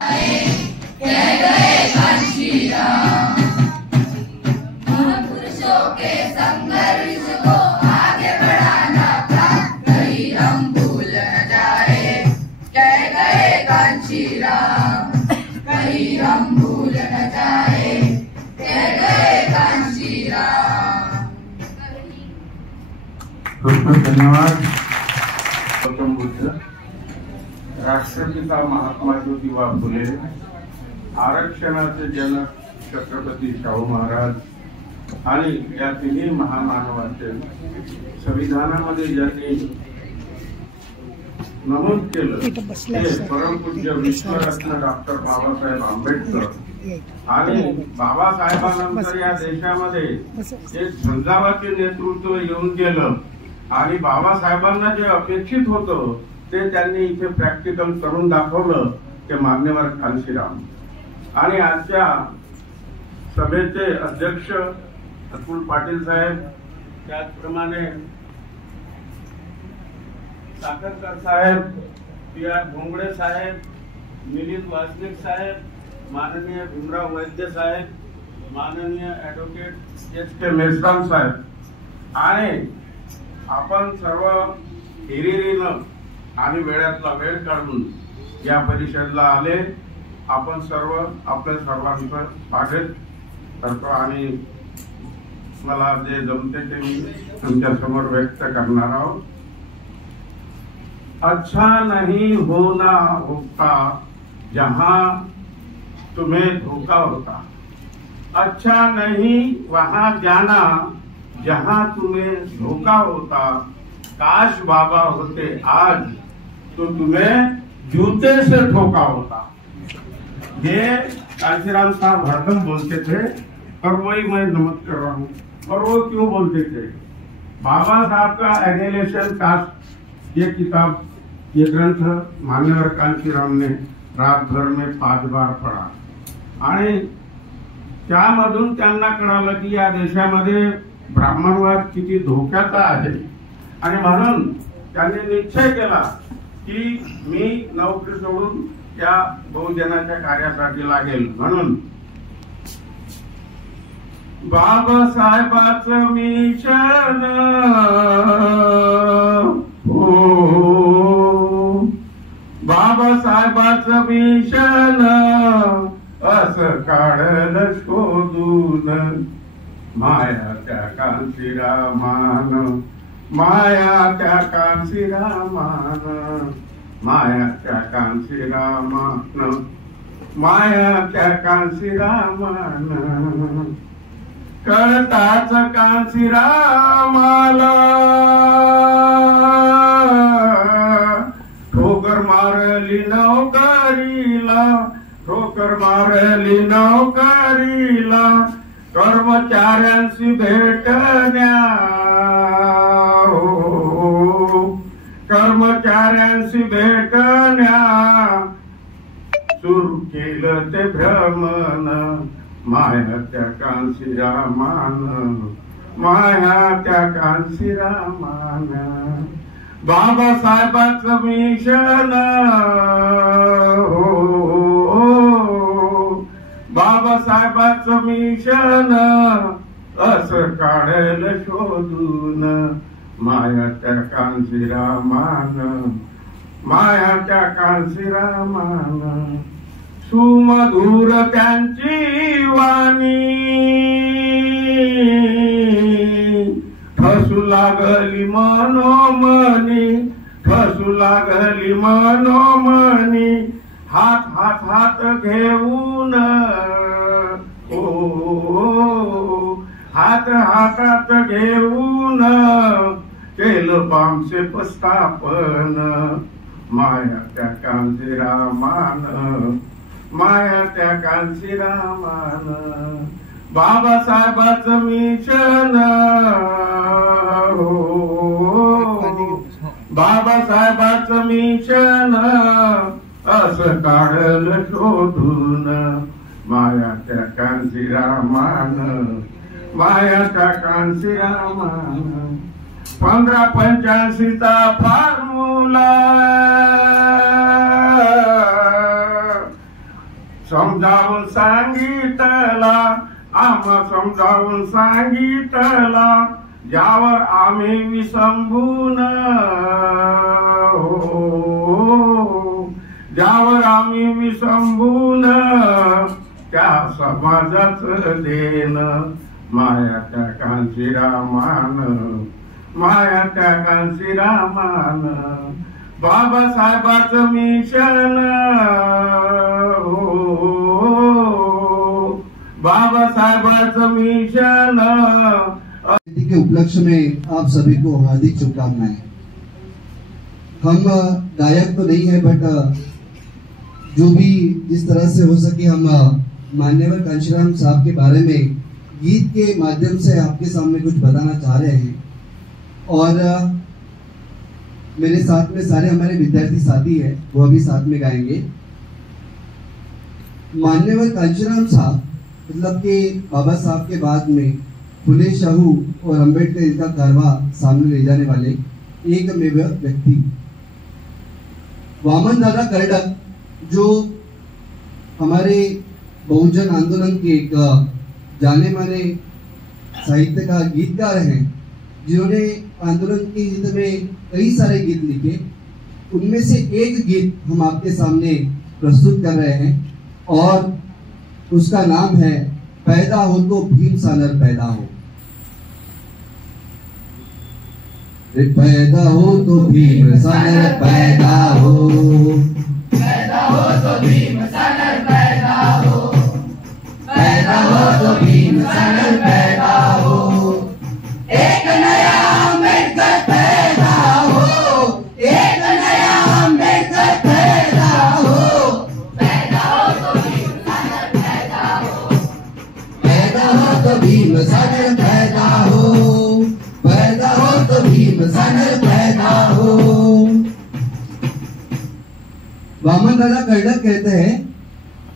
कह गए कांशी राम। महापुरुषों के संघर्ष को आगे बढ़ाना था, कहीं हम भूल न जाए। कह गए कांशी राम, कहीं हम भूल न जाए। कह गए कांशी राम। खूप धन्यवाद। गौतम बुद्ध, राष्ट्रपिता महात्मा ज्योतिबा फुले, आरक्षणाचे जनक छत्रपती शाहू महाराज आणि या तिन्ही महामानवाचे संविधानामध्ये ज्यांनी नमूद केलं ते परमपूज्य विश्वरत्न डॉक्टर बाबासाहेब आंबेडकर आणि बाबासाहेबांनंतर या देशामध्ये एक झंझावाती नेतृत्व येऊन गेलं आणि बाबासाहेबांना जे अपेक्षित होतं ते त्यांनी इथे प्रॅक्टिकल करून दाखवलं ते मान्यवर कांशीराम। आणि आजच्या सभेचे अध्यक्ष अतुल पाटील साहेब, त्याचप्रमाणे साखरकर साहेब, पी.आर. भोंगडे साहेब, मिलिंद वासनिक साहेब, माननीय भीमराव वैद्य साहेब, माननीय ॲडव्होकेट एच.के. मेश्राम साहेब आणि आपण सर्व हिरिरीनं आणि वेळातला वेळ काढून या परिषदेला आले। आपण सर्व आपल्या सर्वांचं स्वागत करतो आणि मला जे जमते ते मी तुमच्या समोर व्यक्त करणार आहोत। अच्छा नहीं होना होता जहां तुम्हें धोखा होता, अच्छा नहीं वहां जाना जहां तुम्हें धोखा होता। काश बाबा होते आज तो तुम्हें जूते से ठोका होता। ये कांशीराम साहब हरदम बोलते थे और वही मैं नमत कर रहा हूँ। और वो क्यों बोलते थे? बाबा साहब का एनिलेशन कास्ट ये किताब, ये ग्रंथ मान्यवर कांशीराम ने रात भर में 5 बार पढ़ा आणि त्यामधून त्यांना कळालं की या देशामध्ये ब्राह्मणवाद किती धोक्याचा आहे आणि म्हणून त्यांनी निश्चय केला की मी नोकरी सोडून त्या बहुजनाच्या कार्यासाठी लागेल। म्हणून बाबासाहेबांचं मिशन हो, बाबासाहेबांचं मिशन असं काढलं शोधून माया त्या कांशीरामान, माया त्या कांशीरामान, माया त्या कांशीरामान, माया त्या कांशीरामान। कळताच कांशीरामाला ठोकर मारली नौकरीला, ठोकर मारली नौकरीला। कर्मचाऱ्यांशी भेटण्या हो, कर्मचाऱ्यांशी भेटण्या सुरू केलं ते भ्रमण। माया त्या कांशीरामान, माया त्या कांशीरामान। बाबासाहेबांचं मिशन हो, बाबासाहेबांचं मिशन असं काढेल शोधून माया त्या कांशीरामान, माया त्या कांशीरामान। सुमधुर त्यांची वाणी ठसू लागली मनोमनी, ठसू लागली मनोमनी। हात हात हात घेऊन ओ, हात हातात घेऊन केलं बामशेप स्थापन। माया त्या कांशीरामान, माया त्या कांशीरामान। बाबासाहेबांचं मिशन हो, बाबासाहेबांचं मिशन असं काढलं शोधून माया त्या कांशीरामान, माया त्या कांशीरामान। 1585चा फॉर्म्युला समजावून सांगितला, आम्हा समजावून सांगितला, ज्यावर आम्ही विसंबून, ज्यावर आम्ही विसंबून, त्या समाजाच देण माया त्या कांशीरामान, माया त्या कांशीरामान. बाबासाहेबाचं मिशन, बाबासाहेबाचं मिशन. के उपलक्ष्य में आप सभी को हार्दिक शुभकामनाएं। हम गायक तो नहीं है, बट जो भी जिस तरह से हो सके हम मान्यवर कांशीराम साहब के बारे में गीत के माध्यम से आपके सामने कुछ बताना चाह रहे हैं। और मेरे साथ में सारे हमारे विद्यार्थी साथी हैं, वो अभी साथ में गाएंगे। मान्यवर कांशीराम साहब मतलब कि बाबा साहब के बाद में फुले शाहू और अंबेडकर इनका कारवा सामने ले जाने वाले एकमेव व्यक्ति वामन दादा कर्डक, जो हमारे बहुजन आंदोलन के एक जाने माने साहित्यकार गीतकार हैं, जिन्होंने आंदोलन के हित में कई सारे गीत लिखे। उनमें से एक गीत हम आपके सामने प्रस्तुत कर रहे हैं और उसका नाम है पैदा हो तो भीम सा नर पैदा हो। पैदा हो तो भीम सा नर पैदा हो, पैदा हो तो भीम सा नर पैदा हो, पैदा हो तो भीम सा नर पैदा हो। एक नया अम्बेडकर पैदा हो, एक नया अम्बेडकर पैदा हो, पैदा हो तो भीम सा नर पैदा हो, पैदा हो तो भीम सा नर पैदा हो, पैदा हो तो भीम सा नर पैदा हो। वामन दादा कर्डक कहते हैं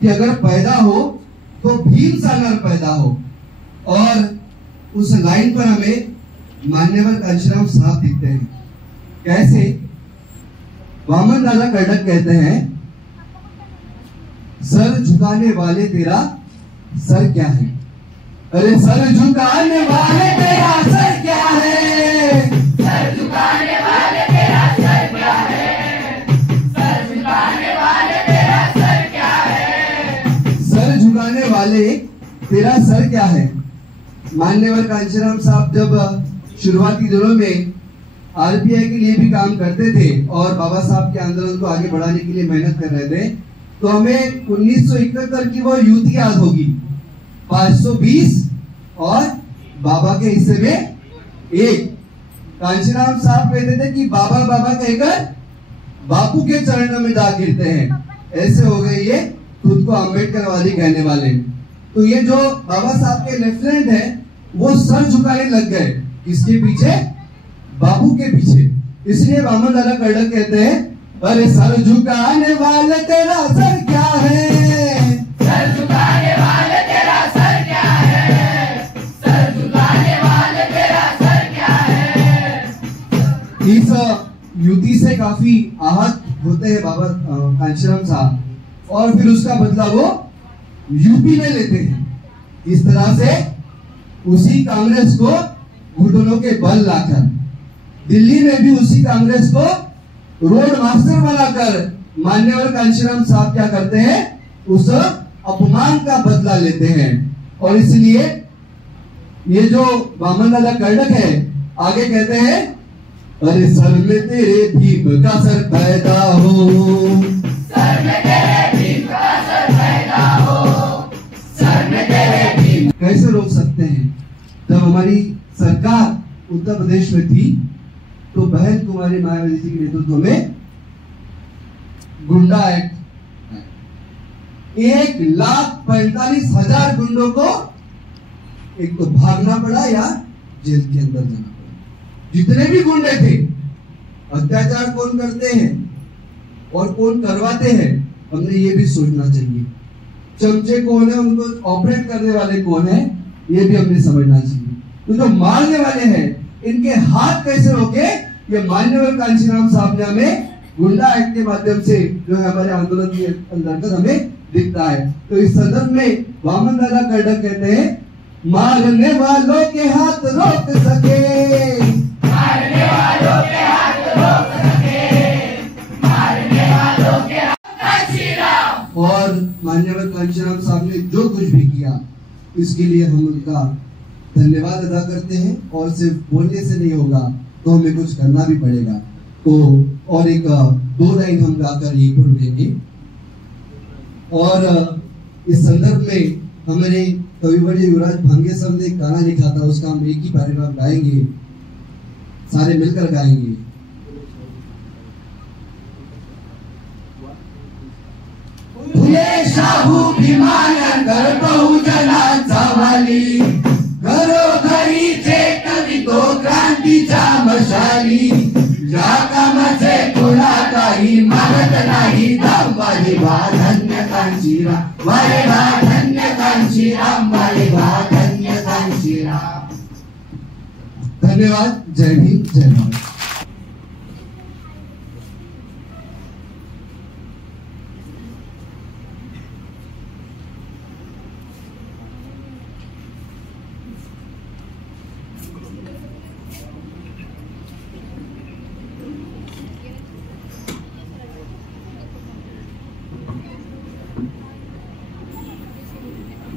कि अगर पैदा हो तो भीम सा नर पैदा हो, और उस लाइन पर हमें मान्यवर कांशीराम साहब दिखते हैं। कैसे? वामन दादा कर्डक कहते हैं, सर झुकाने वाले तेरा सर क्या है? अरे सर झुकाने वाले तेरा सर क्या है? सर झुकाने वाले तेरा सर क्या है? सर झुकाने वाले तेरा सर क्या है? सर झुकाने वाले तेरा सर क्या है? मान्यवर कांशीराम साहब जब शुरुआती दिनों में आरपीआई के लिए भी काम करते थे और बाबा साहब के आंदोलन को आगे बढ़ाने के लिए मेहनत कर रहे थे, तो हमें 1971 की वो युति याद होगी, 520 और बाबा के हिस्से में 1। कांशीराम साहब कहते थे कि बाबा बाबा कहकर बापू के चरणों में जा गिरते हैं। ऐसे हो गए ये खुद को अम्बेडकर वाली कहने वाले। तो ये जो बाबा साहब के लेफ्टिनेंट है वो सर झुकाने लग गए, किसके पीछे? बापू के पीछे। इसलिए वामन दादा कर्डक कहते हैं, अरे सर झुकाने वाले तेरा सर क्या है? सर झुकाने वाले तेरा सर क्या है? सर झुकाने वाले तेरा सर क्या है? इस युति से काफी आहत होते हैं बाबा कांशीराम साहब, और फिर उसका बदला वो यूपी में लेते हैं। इस तरह से उसी कांग्रेस को घुटनों के बल लाकर दिल्ली में भी उसी कांग्रेस को रोड मास्टर बनाकर मान्यवर कांशीराम साहब क्या करते हैं? उस अपमान का बदला लेते हैं। और इसलिए ये जो वामन दादा कर्डक है आगे कहते हैं, अरे सर में तेरे भीम का सर पैदा हो, सर में तेरे भीम का सर पैदा हो, सर में तेरे भीम। कैसे रोक सकते हैं? जब हमारी सरकार उत्तर प्रदेश में थी तो बहन कुमारी मायावती जी के नेतृत्व में गुंडा एक्ट, 1,45,000 गुंडों को एक तो भागना पड़ा या जेल के अंदर जाना पड़ा। जितने भी गुंडे थे, अत्याचार कौन करते हैं और कौन करवाते हैं, हमने ये भी सोचना चाहिए। चमचे कौन है, उनको ऑपरेट करने वाले कौन है, ये भी हमने समझना चाहिए। तो जो मारने वाले हैं इनके हाथ कैसे रोके, ये मान्यवर कांशीराम साहब ने हमें गुंडा एक्ट के माध्यम से जो है हमारे आंदोलन के अंतर्गत हमें दिखता है। तो इस संदर्भ में वामन दादा कर्डक कहते हैं, मारने वालों के हाथ रोक सके, मारने वालों के हाथ रोक सके, मारने वालों के हाथ कांशीराम। और मान्यवर कांशीराम साहब ने जो कुछ भी किया इसके लिए हम उनका धन्यवाद अदा करते हैं। और सिर्फ बोलने से नहीं होगा, तो हमें कुछ करना भी पड़ेगा। तो और एक 2 लाइन हम गाकर ये रुकेंगे। और इस संदर्भ में हमारे कविवर्य युवराज भांगे सर ने एक गाना लिखा था, उसका हम एक ही पैराग्राफ गाएंगे, सारे मिलकर गाएंगे। फुले शाहू भीमान घर बहुजनाचा वाली, घरोघरीचे कवी तो क्रांतीच्या मशाली, या कामाचे कोणा काही मागत नाही दाम, वारे वा धन्य कांशीराम, वारे वा धन्य कांशीराम, वारे वा धन्य कांशीराम। धन्यवाद। जय भीम, जय भारत।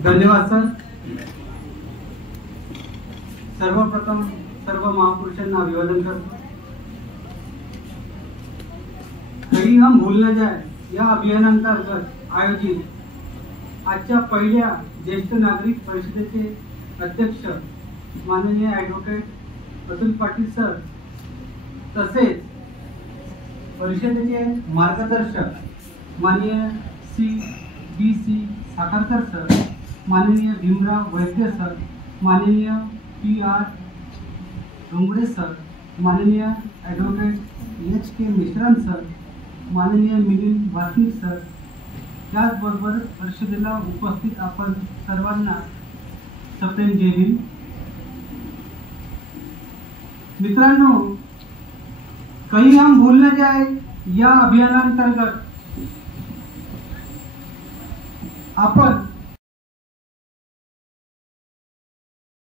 धन्यवाद सर। सर्वप्रथम सर्व महापुरुषांना अभिवादन करतो। कहीं हम भूल न जाए या अभियानांतर्गत आयोजित आजच्या पहिल्या ज्येष्ठ नागरिक परिषदेचे अध्यक्ष माननीय ॲडव्होकेट अतुल पाटील सर, तसेच परिषदेचे मार्गदर्शक माननीय CBC साखरकर सर, माननीय भीमराव वैद्य सर, माननीय PR डोंगरे सर, माननीय ॲडव्होकेट HK मिश्राम सर, माननीय मिलिंद वासनिक सर, त्याचबरोबर परिषदेला उपस्थित आपण सर्वांना सप्रेम जय भीम। मित्रांनो, कहीं हम भूल न जाए या अभियानांतर्गत आपण